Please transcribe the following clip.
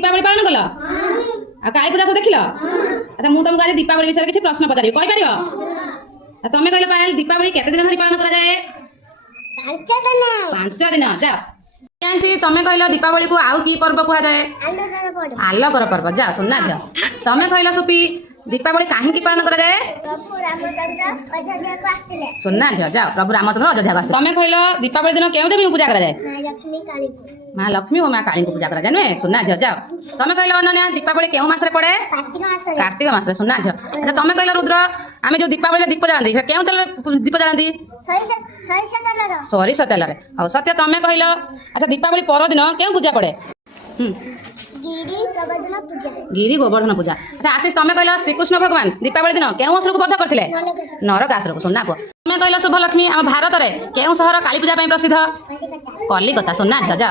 दीपावली पालन कल आ काली पूजा सब देख अच्छा मुझे तुमको आज दीपावली विषय किसी प्रश्न पचारि कहीपर तुम्हें कहल पायल दीपावली केते दिन धरी पालन करा जाए 5 दिन जा तुम्हें कहल दीपावली को आउ की पर्व कह जाए आलोकर पर्व जा सुना झ तुम्हें कहल सुपी दीपावली कहीं पालन करा जाए सुना झ जा प्रभु रामचंद्र अयोध्या को तुम्हें कहल दीपावली दिन क्यों देवी पूजा करा जाए माँ लक्ष्मी और माँ काली को पूजा करा जाए नुहे सुना झ जाओ तुम्हें कहल अनन्या दीपावली क्यों मास पड़े कार्तिक मास सुना झ अच्छा तुम्हें कहल रुद्र आम जो दीपावली दीप जलाती क्यों तेल दीप जलाती सरिष तेल हाँ सत्य तुम्हें कहल अच्छा दीपावली परदिन क्यों पूजा पड़े गिरी गोवर्धन पूजा अच्छा आशीष तुम्हें कहल श्रीकृष्ण भगवान दीपावली दिन क्यों असुर को बध करते नरकासुर को सुना को तुम्हें कहल शुभलक्ष्मी आम भारत में क्यों सहर काली पूजा प्रसिद्ध कलिकता सुना झ जा